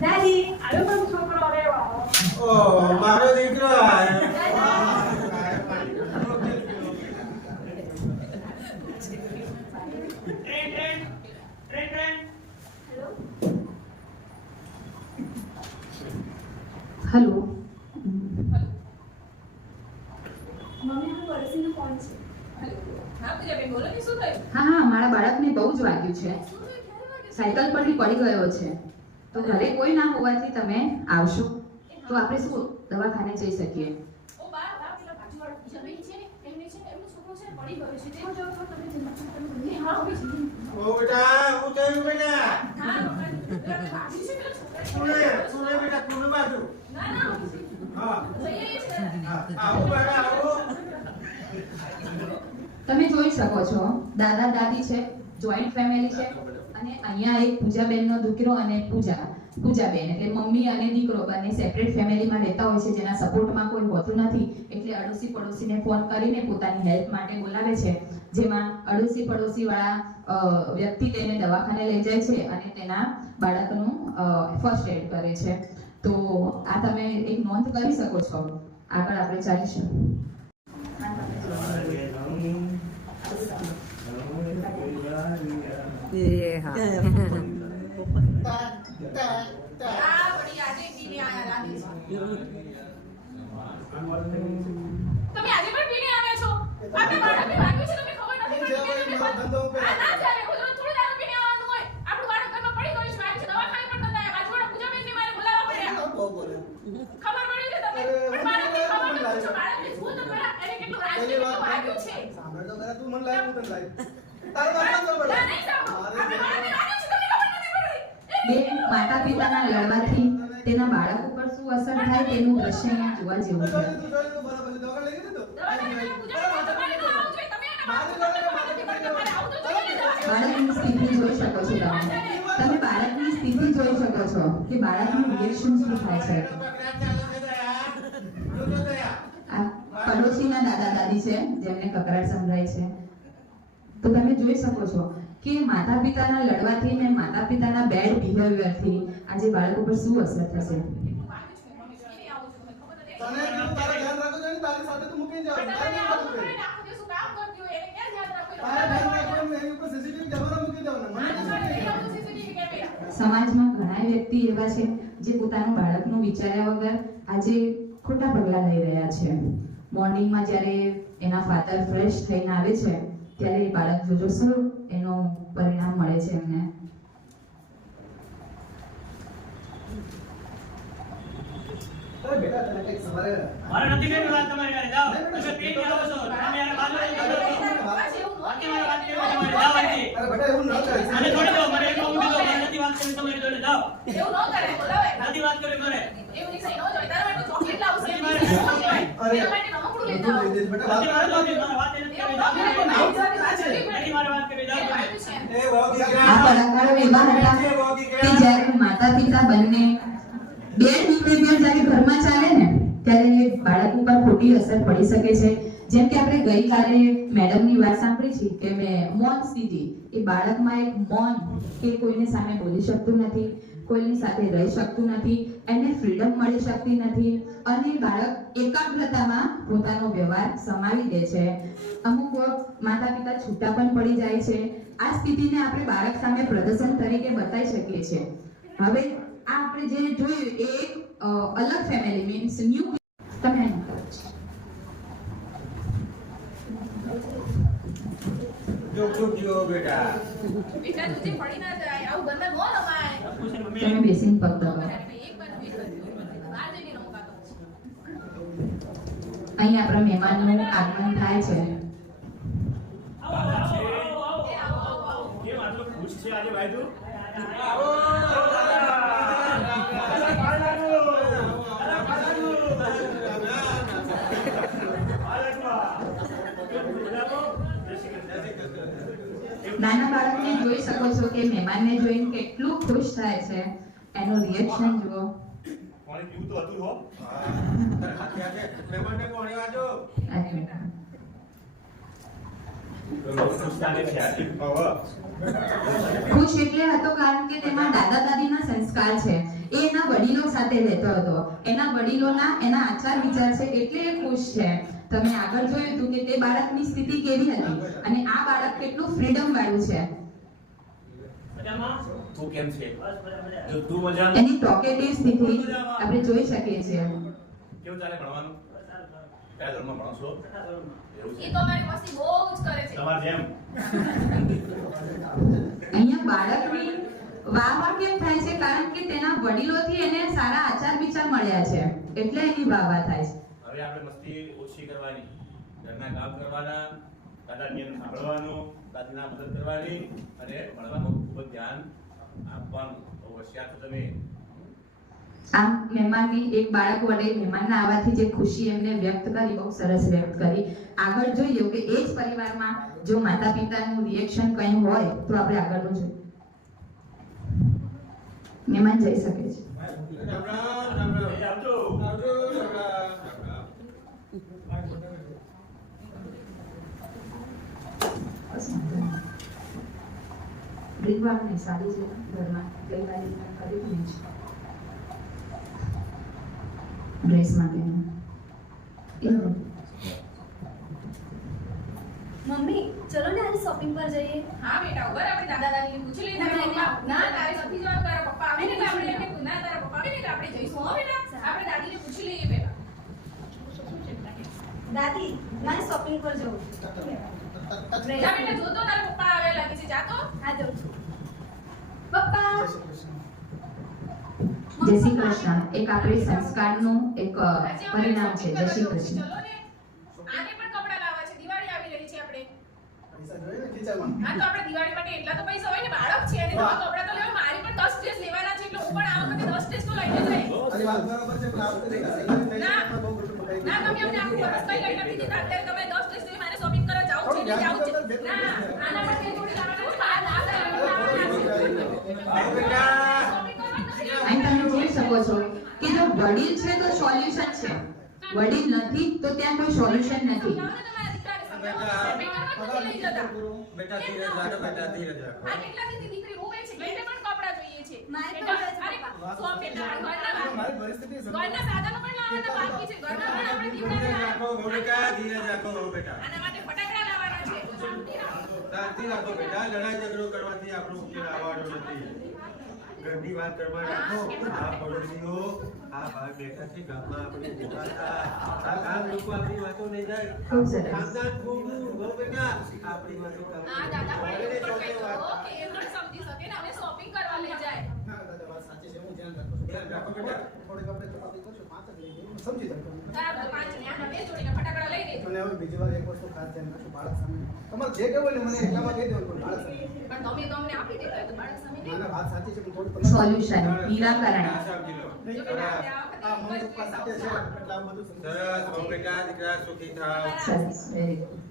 દાદી આવ્યો પણ છોકરો હવે. ઓ મારો દીકરો train train train train mummy આ ફોન છે. હા હા મારા બાળકને બહુ જ વાગ્યું છે. સાયકલ પરથી પડી ગયો છે. તો ઘરે કોઈ ના હોવાથી તમે આવશો. તો આપણે શું દવાખાને જઈ શકીએ? તમે જોઈ શકો છો દાદા દાદી છે જોઈન્ટ ફેમિલી છે. અને અહીંયા એક પૂજાબેનનો દીકરો અને પૂજા, પૂજાબેન એટલે મમ્મી અને દીકરો બંને સેપરેટ ફેમિલીમાં રહેતા હોય છે, જેના સપોર્ટમાં કોઈ હોતું નથી, એટલે અડોશી પડોશીને ફોન કરીને પોતાની હેલ્પ માટે બોલાવે છે, જેમાં અડોશી પડોશી વાળા વ્યક્તિ તેને દવાખાને લઈ જાય છે અને તેના બાળકનું ફર્સ્ટ એડ કરે છે. તો આ તમે એક નોંધ કરી શકો છો. આગળ આપણે ચાલીશું એ હા તમે આજે પણ પીને આવ્યા છો? આપણે બાળકને વાગ્યું છે તમને ખબર નથી પડતી કે તમે આ ના ચાલે રોજ રોજ થોડું દારૂ પીને આવવાનું હોય. આપણું બાળક ઘરમાં પડી ગયું છે વાગ્યું છે દવાખાને પણ નતા આવ્યા. બાજુવાળા પૂજાબેનને મારે બોલાવવા પડ્યા. ખબર પડી છે તમને? પણ બાળકને ખબર નથી. પૂછો બાળકને જુઓ તો ખરા એને કેટલું રાજકીય વાગ્યું છે? ના નહીં સાંભળો આપણે બાળકને વાગ્યું છે તમને ખબર નથી પડતી બે માતા પિતાના લડવાથી તેના બાળક ઉપર શું અસર થાય તેનું દ્રશ્ય અહીંયા જોવા જેવું છે. બાળકને સ્થિતિ જોઈ શકો છો તમે. તમે બાળકની સ્થિતિ જોઈ શકો છો કે બાળકનું રિએક્શન શું થાય છે. પડોશીના દાદા દાદી છે, જેમને કકરાટ સંભળાય છે. તો તમે જોઈ શકો છો કે માતા પિતાના લડવાથી ને માતા પિતાના બેડ બિહેવિયરથી આજે બાળકો પર શું અસર થશે? સમાજમાં ઘણા વ્યક્તિ એવા છે જે પોતાનું બાળકનું વિચાર્યા વગર આજે ખોટા પગલાં લઈ રહ્યા છે. મોર્નિંગમાં જ્યારે એના ફાધર ફ્રેશ થઈને આવે છે ત્યારે એ બાળક જોજો શું એનું પરિણામ મળે છે એમને. મારે નથી બેન વાત ઘરમાં ચાલે ને ત્યારે એ ઉપર ખોટી અસર પડી શકે છે જેમ કે આપણે ગઈકાલે મેડમની વાત સાંભળી છે કે મેં મૌન સ્થિતિ એ બાળકમાં એક મૌન કે કોઈને સામે બોલી શકતું નથી. કોઈની સાથે રહી શકતું નથી, એને ફ્રીડમ મળી શકતી નથી અને બાળક એકાગ્રતામાં પોતાનો વ્યવહાર સમાવી દે છે. અમુક માતા પિતા છૂટા પણ પડી જાય છે. આ સ્થિતિને આપણે બાળક સામે પ્રદર્શન તરીકે બતાવી શકીએ છીએ. હવે આ આપણે જે જોયું એ અલગ ફેમિલી મીન્સ ન્યુ તમે એનું કરો છો. જો જો જો બેટા પૂછે મમ્મી તમે બેસીને પગ દબાવો અહીં આપણા મહેમાનનું આગમન થાય છે આજે ભાઈ તું આવો નાના બાળકને જોઈ શકો છો કે મહેમાનને જોઈને કેટલું ખુશ થાય છે. એનું રિએક્શન જુઓ. તો હતું હો. મહેમાનને વાજો ખુશ એટલે હતો કારણ કે તેમાં દાદા દાદીના સંસ્કાર છે. એ એના વડીલો સાથે રહેતો હતો. એના વડીલોના એના આચાર વિચાર છે એટલે એ ખુશ છે. તમે આગળ જોયું હતું કે તે બાળકની સ્થિતિ કેવી હતી? અને આ બાળક કેટલું ફ્રીડમ વાળું છે? મજામાં? તું કેમ છે? બસ બધા મજા. જો તું મજા એની ટોકેટિવ સ્થિતિ આપણે જોઈ શકીએ છીએ. કેવું ચાલે ભણવાનું? બસ સારું, સારું. કયા ધર્મમાં ભણો છો? બધા કરું. એવું એ તો અમારી મસ્તી બહુ જ કરે છે. તમારે જેમ? અહીંયા બાળકની વાહ વાહ કેમ થાય છે? કારણ કે તેના વડીલોથી એને સારા આચાર વિચાર મળ્યા છે. એટલે એની વાહ વાહ થાય છે. હવે આપણે મસ્તી ઓછી કરવાની. ઘરના કામ કરવાના દાદા નિયમ સાંભળવાનું દાદીના મદદ કરવાની અને ભણવાનું ખૂબ જ ધ્યાન આપવાનું. બહુ હોશિયાર તમે. આમ મહેમાનની એક બાળક વડે મહેમાનના આવવાથી જે ખુશી એમને વ્યક્ત કરી બહુ સરસ વ્યક્ત કરી. આગળ જોઈએ કે એ જ પરિવારમાં જો માતા પિતાનું રિએક્શન કંઈ હોય તો આપણે આગળનું જોઈએ. મહેમાન જઈ શકે છે. રીતવાળની સાડી છે ઘરમાં વાળી ખરીદની છે. ડ્રેસ માટેનું મમ્મી ચલો ને આજે શોપિંગ પર જઈએ. હા બેટા ઊભા રહે, આપણે દાદા દાદીને પૂછી લઈએ. ના પપ્પા ના તારે નથી જવાનું તારા પપ્પા આવે ને આપણે એટલે ના તારા પપ્પા આવે ને આપણે જઈશું હો બેટા. આપણે દાદીને પૂછી લઈએ બેટા દાદી મારે શોપિંગ પર જવું જા બેટા જો તો તારા પપ્પા આવે લાગે છે જા તો હા જઉં છું. જય શ્રી કૃષ્ણ. એક આપણી સંસ્કારનું એક પરિણામ છે. જય શ્રી કૃષ્ણ. આને પણ કપડાં લાવવા છે. દિવાળી આવી રહી છે આપણે. પૈસા જોઈએ ને ખીચામાં હા તો આપણે દિવાળી માટે એટલા તો પૈસા હોય ને બાળક છે અને કપડાં તો લેવા મારી પણ 10 ડ્રેસ લેવાના છે એટલે હું પણ આ વખતે 10 ડ્રેસ તો લઈને જ અરે વાત બરાબર છે પણ. ના. ના તમે અમને આખું વર્ષ કઈ લઈ નથી દીધા. અત્યારે તમે 10 ડ્રેસ મારે શોપિંગ કરવા જાવું છે એટલે જાવું છે. ના આના માટે તમે શકો છો કે જો વડીલ છે તો સોલ્યુશન છે. વડીલ નથી તો ત્યાં કોઈ સોલ્યુશન નથી. સાધનો પણ લાવવાના બાકી છે ઘરના પણ આપણે દીકરા રાખો બેટા ધીરજ રાખો બેટા આના માટે ફટાકડા લાવવાના છે શાંતિ રાખો બેટા લડાઈ ઝઘડો કરવાથી આપણો ઉકેલ આવવાનો નથી. ઘરની વાત કરવા રાખો આ પડોશીઓ આ બહાર બેઠા છે ગામમાં આપણે બોલાતા. આ ગામ લોકો આપણી વાતો નહીં જાય. ખાનદાન ખૂબ હો બેટા આપણી વાતો કરવાની. આ દાદા પણ વાત. કે એ પણ સમજી શકે ને અમે શોપિંગ કરવા લઈ જાય. ધ્યાન રાખો બેટા. ચાર તો પાંચ ને આ બે જોડીના ફટાકડા લઈ લેજો. તમારે જે કહેવું ને મને એટલામાં કહી દેવું પણ બાળક પણ તમે તો અમને આપી દેતા તો બાળક સામે નહીં. ના વાત સાચી છે પણ થોડું સોલ્યુશન નિરાકરણ આ મમ્મી પપ્પા સાથે છે એટલે આ બધું સરસ, બેટા દીકરા સુખી થાવ. સરસ વેરી ગુડ